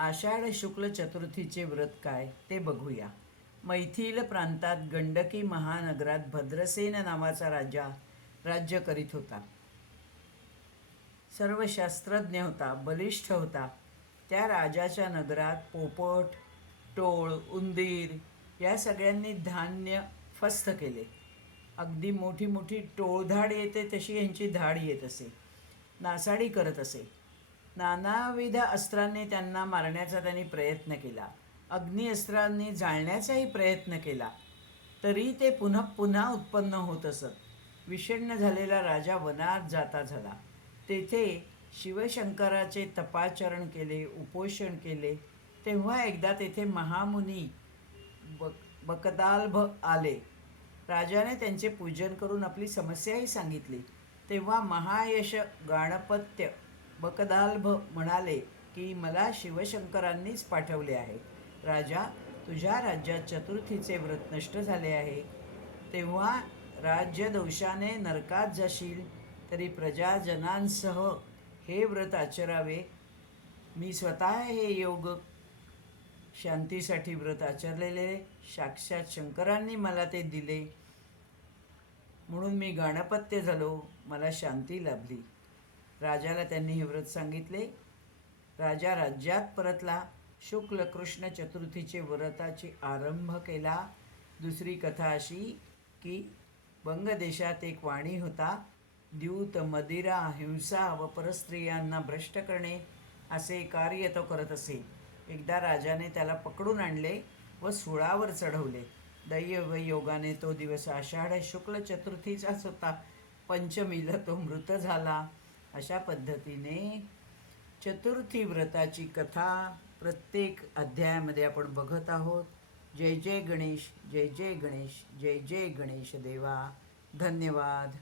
आषाढ शुक्ल चतुर्थीचे व्रत काय ते बघूया. मैथिल प्रांतात गंडकी महानगरात भद्रसेन नावाचा राजा राज्य करीत होता. सर्व शास्त्रज्ञ होता, बलिष्ठ होता. त्या राजाच्या नगरात पोपट, टोळ, उंदीर या सगळ्यांनी धान्य फस्त केले. अगदी मोठी मोठी टोळधाड येते तशी यांची धाड येत असे. नासाडी करत असे. नानाविध अस्त्रांनी त्यांना मारण्याचा त्यांनी प्रयत्न केला. अग्निअस्त्रांनी जाळण्याचाही प्रयत्न केला, तरी ते पुन्हा पुन्हा उत्पन्न होत असत. विषण्ण झालेला राजा वनात जाता झाला. तेथे शिवशंकराचे तपाचरण केले, उपोषण केले. तेव्हा एकदा तेथे महामुनी बकदाल्भ आले. राजाने त्यांचे पूजन करून आपली समस्याही सांगितली. तेव्हा महायश गाणपत्य बकदाल्भ म्हणाले की मला शिवशंकरांनीच पाठवले आहे. राजा, तुझ्या राज्यात चतुर्थीचे व्रत नष्ट झाले आहे. तेव्हा राज्यदोषाने नरकात जाशील, तरी प्रजाजनांसह हे व्रत आचरावे. मी स्वतः हे योग शांतीसाठी व्रत आचरलेले, साक्षात शंकरांनी मला ते दिले, म्हणून मी गाणपत्य झालो, मला शांती लाभली. राजाला त्यांनी हे व्रत सांगितले. राजा राज्यात परतला. शुक्ल कृष्ण चतुर्थीचे व्रताची आरंभ केला. दुसरी कथा अशी की बंगदेशात एक वाणी होता. द्यूत, मदिरा, हिंसा व परस्त्रियांना भ्रष्ट करणे असे कार्य तो करत असे. एकदा राजाने त्याला पकडून आणले व सुळावर चढवले. दैवयोगाने तो दिवस आषाढ शुक्ल चतुर्थीचाच होता. पंचमीला तो मृत झाला. अशा पद्धतीने चतुर्थी व्रताची कथा प्रत्येक अध्यायामध्ये आपण बघत आहोत. जय जय गणेश, जय जय गणेश, जय जय गणेश देवा. धन्यवाद.